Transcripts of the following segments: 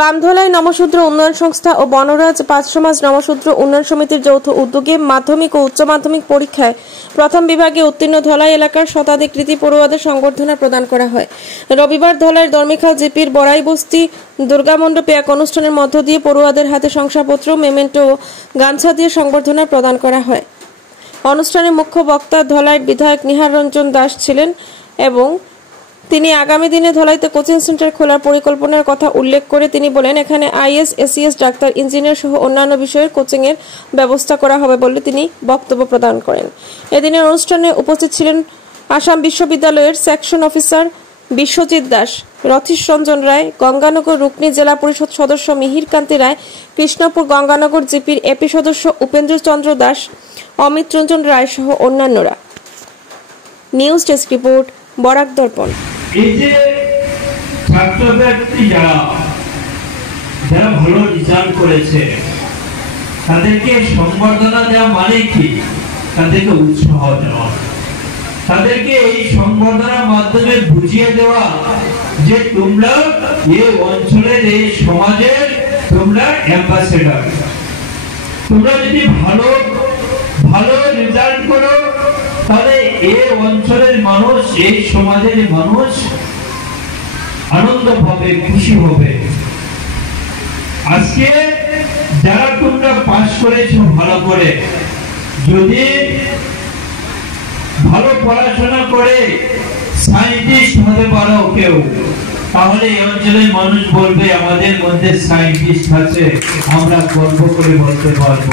বামধলাই নমশূদ্র উন্নয়ন সংস্থা ও বনরাজ পাঁচ সমাজ নমশূদ্র উন্নয়ন সমিতির যৌথ উদ্যোগে মাধ্যমিক ও উচ্চ মাধ্যমিক পরীক্ষায় প্রথম বিভাগে উত্তীর্ণ ধলাই এলাকার শতাধিক কৃতি পড়ুয়াদের সংবর্ধনা প্রদান করা হয়। রবিবার ধলাইয়ের দর্মিখাল জিপির বড়াই বস্তি দুর্গা মণ্ডপে এক অনুষ্ঠানের মধ্য দিয়ে পড়ুয়াদের হাতে শংসাপত্র, মেমেন্টো ও গামছা দিয়ে সংবর্ধনা প্রদান করা হয়। অনুষ্ঠানে মুখ্য বক্তা ধলাইয়ের বিধায়ক নিহার রঞ্জন দাস ছিলেন এবং তিনি আগামী দিনে ধলাইতে কোচিং সেন্টার খোলার পরিকল্পনার কথা উল্লেখ করে তিনি বলেন, এখানে আইএস, এসিএস, ডাক্তার, ইঞ্জিনিয়ার সহ অন্যান্য বিষয়ের কোচিং এর ব্যবস্থা করা হবে বলে তিনি বক্তব্য প্রদান করেন। এদিনের অনুষ্ঠানে উপস্থিত ছিলেন আসাম বিশ্ববিদ্যালয়ের সেকশন অফিসার বিশ্বজিৎ দাস, রথীশ রঞ্জন রায়, গঙ্গানগর রুকনি জেলা পরিষদ সদস্য মিহির কান্তি রায়, কৃষ্ণপুর গঙ্গানগর জিপির এপি সদস্য উপেন্দ্র চন্দ্র দাস, অমিত রঞ্জন রায় সহ অন্যান্যরা। নিউজ ডেস্ক রিপোর্ট, বরাক দর্পণ। এই যে ছাত্রছাত্রী যারা ভালো রেজাল্ট করেছে তাদেরকে সংবর্ধনা দেওয়া মানে কি? তাদেরকে উৎসাহ দেওয়া, তাদেরকে এই সংবর্ধনার মাধ্যমে বুঝিয়ে দেওয়া যে তোমরা এই অঞ্চলের, এই সমাজের তোমরা অ্যাম্বাসেডর। তোমরা যদি ভালো রেজাল্ট করো তাহলে এই অঞ্চলের মানুষ, এই সমাজের মানুষ আনন্দ পাবে, খুশি হবে। আজকে যারা তোমরা পাস করেছো ভালো করে, যদি ভালো পড়াশোনা করে সায়েন্টিস্ট হতে পারো কেউ, তাহলে এই অঞ্চলের মানুষ বলবে আমাদের মধ্যে সায়েন্টিস্ট আছে, আমরা গর্ব করে বলতে পারবো।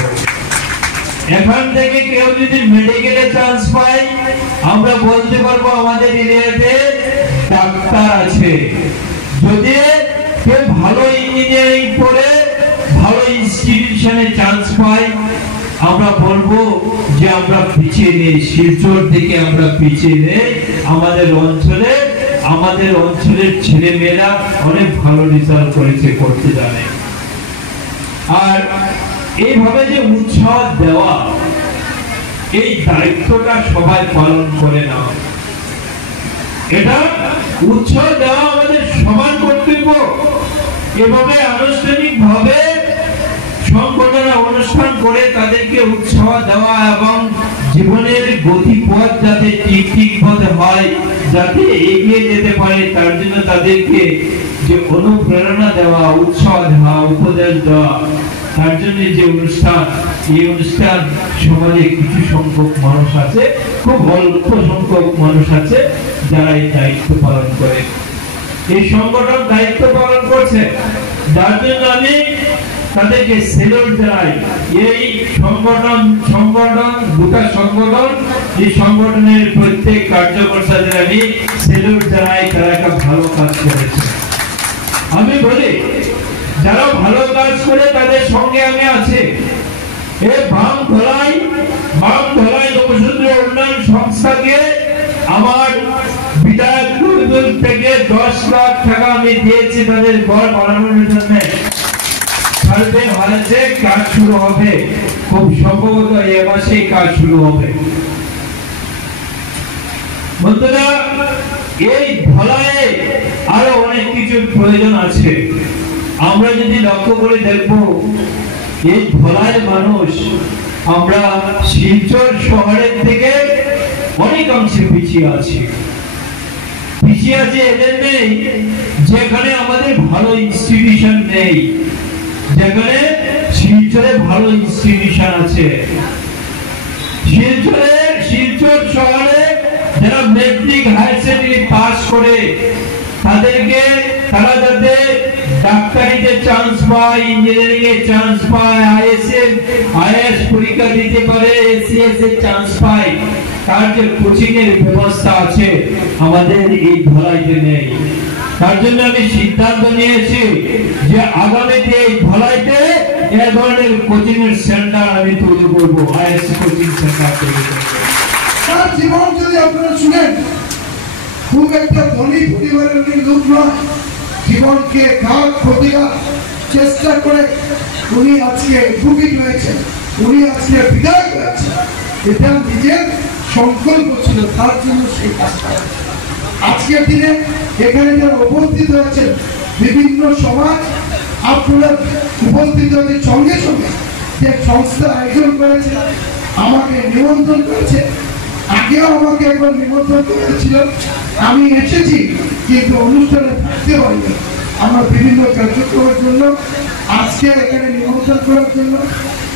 এখান থেকে কেউ যদি মেডিকেলে চান্স পায়, আমরা বলতে পারবো আমাদের এরিয়াতে ডাক্তার আছে। যদি কেউ ভালো ইঞ্জিনিয়ারিং পড়ে ভালো ইনস্টিটিউশনে চান্স পায়, আমরা বলবো যে আমরা পিছিয়ে নেই, শিলচর থেকে আমরা পিছিয়ে নেই। আমাদের অঞ্চলের ছেলে মেয়েরা অনেক ভালো রেজাল্ট করেছে, করতে জানে। আর এইভাবে যে উৎসাহ দেওয়া, এই দায়িত্বটা সবাই পালন করে না। এটা উৎসাহ দেওয়া আমাদের সমান কর্তব্য। এভাবে আনুষ্ঠানিক ভাবে সংগঠনের অনুষ্ঠান করে তাদেরকে উৎসাহ দেওয়া এবং জীবনের গতিপথ যাতে ঠিক পথে হয়, যাতে এগিয়ে যেতে পারে, তার জন্য তাদেরকে যে অনুপ্রেরণা দেওয়া, উৎসাহ দেওয়া, উপদেশ দেওয়া, তার জন্য যে অনুষ্ঠান, এই অনুষ্ঠান সমাজে কিছু সংখ্যক মানুষ আছে, খুব অল্প সংখ্যক মানুষ আছে যারা এই দায়িত্ব পালন করে। এই সংগঠন দায়িত্ব পালন করছে, যার জন্য আমি তাদেরকে সেলুট জানাই। এই দুটা সংগঠন, এই সংগঠনের প্রত্যেক কার্যকর্তাদের আমি সেলুট জানাই, তারা একটা ভালো কাজ করেছে। আমি বলি যারা ভালো কাজ করে তাদের সঙ্গে আমি আছি। এই বামধলাই নমশূদ্র উন্নয়ন সংস্থাকে আমার বিধায়ক থেকে 10 লাখ টাকা আমি দিয়েছি তাদের ঘর বানানোর জন্য। কাজ শুরু হবে, খুব সম্ভবত এ মাসেই কাজ শুরু হবে। বন্ধুরা, এই ধলাইয়ে আরো অনেক কিছুর প্রয়োজন আছে। আমরা যদি লক্ষ্য করে দেখবো, এই ধলাইয়ের মানুষ আমরা শিলচর শহরের থেকে অনেকাংশে পিছিয়ে আছি। এদের নেই যেখানে আমাদের ভালো ইনস্টিটিউশন নেই, যেখানে শিলচরে ভালো ইনস্টিটিউশন আছে। শিলচর শহরে যারা মেট্রিক, হায়ার সেকেন্ডারি পাস করে তারা যাতে ডাক্তারিতে চান্স পায়, ইঞ্জিনিয়ারিং এ চান্স পায়, আইএস পরীক্ষা দিতে পারে, এসিএস এর চান্স পায়, তার যে কোচিং এর ব্যবস্থা আছে আমাদের এই ধলাইতে নেই। তার জন্য আমি সিদ্ধান্ত নিয়েছি যে আগামীতে এই ধলাইতে এ ধরনের কোচিং এর সেন্টার আমি তৈরি করব, আইএস কোচিং সেন্টার তৈরি করব। তার জীবন যদি আপনারা শুনেন, খুব একটা ধনী পরিবারের লোক নয়, জীবনকে ঘাত প্রতিঘাত চেষ্টা করে উনি আজকে এডভোকেট হয়েছেন, উনি আজকে বিধায়ক হয়েছেন। এটা নিজের সংকল্প ছিল, তার জন্য সেই কাজটা। আজকের দিনে এখানে যারা উপস্থিত হয়েছেন, বিভিন্ন সমাজ আপনারা উপস্থিত হয়েছে সঙ্গে সঙ্গে যে সংস্থা আয়োজন করেছে, আমাকে নিমন্ত্রণ করেছে। আগেও আমাকে একবার নিমন্ত্রণ করেছিল, আমি এসেছি কিন্তু অনুষ্ঠানে থাকতে পারিনি আমার বিভিন্ন কার্যক্রমের জন্য। আজকে এখানে নিমন্ত্রণ করার জন্য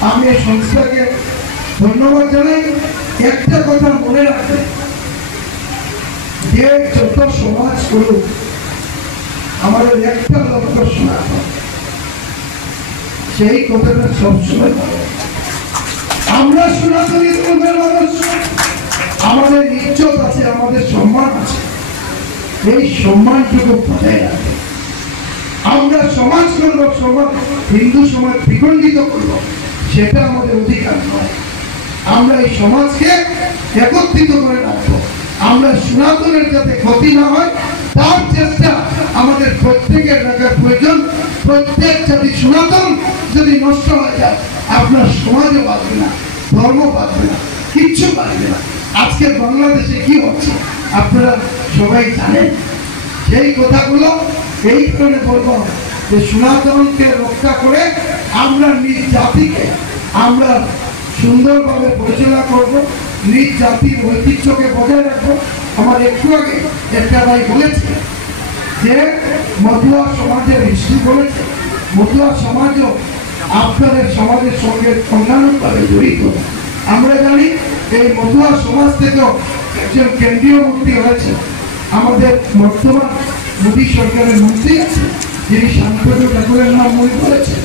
আমি এই সংস্থাকে ধন্যবাদ জানাই। একটা কথা মনে রাখবে, যে যত সমাজ করুক আমাদের একটা লক্ষ্য সনাতন, সেই কথাটা সবসময় আমরা সনাতনী ধর্মের মানুষ, আমাদের ইজ্জত আছে, আমাদের সম্মান আছে, এই সম্মানটুকু বজায় রাখবে। আমরা সমাজ করব, সমাজ হিন্দু সমাজ বিখণ্ডিত করব, সেটা আমাদের অধিকার নয়। আমরা এই সমাজকে একত্রিত করে রাখবো। আমরা সনাতনের যাতে ক্ষতি না হয় তার চেষ্টা আমাদের প্রত্যেকের রাখার প্রয়োজন। প্রত্যেক জাতি সনাতন যদি নষ্ট হয়ে যায় আপনার সমাজও বাঁচবে না, ধর্ম বাঁচবে না, কিচ্ছু বাঁচবে না। আজকে বাংলাদেশে কি হচ্ছে আপনারা সবাই জানেন। সেই কথাগুলো এই কারণে বলবো যে সনাতনকে রক্ষা করে আমরা নিজ জাতিকে আমরা সুন্দরভাবে পরিচালনা করব, নিজ জাতির ঐতিহ্যকে বজায় রাখবো। আমার একটু আগে একটা ভাই বলেছে যে মতুয়া সমাজের হিস্ট্রি বলেছে, মতুয়া সমাজও আপনাদের সমাজের সঙ্গে অন্যান্যভাবে জড়িত। আমরা জানি এই মতুয়া সমাজ থেকেও একজন কেন্দ্রীয় মন্ত্রী হয়েছে, আমাদের বর্তমান মোদী সরকারের মন্ত্রী আছে, যিনি শান্তনু ঠাকুরের নাম মনে করেছেন।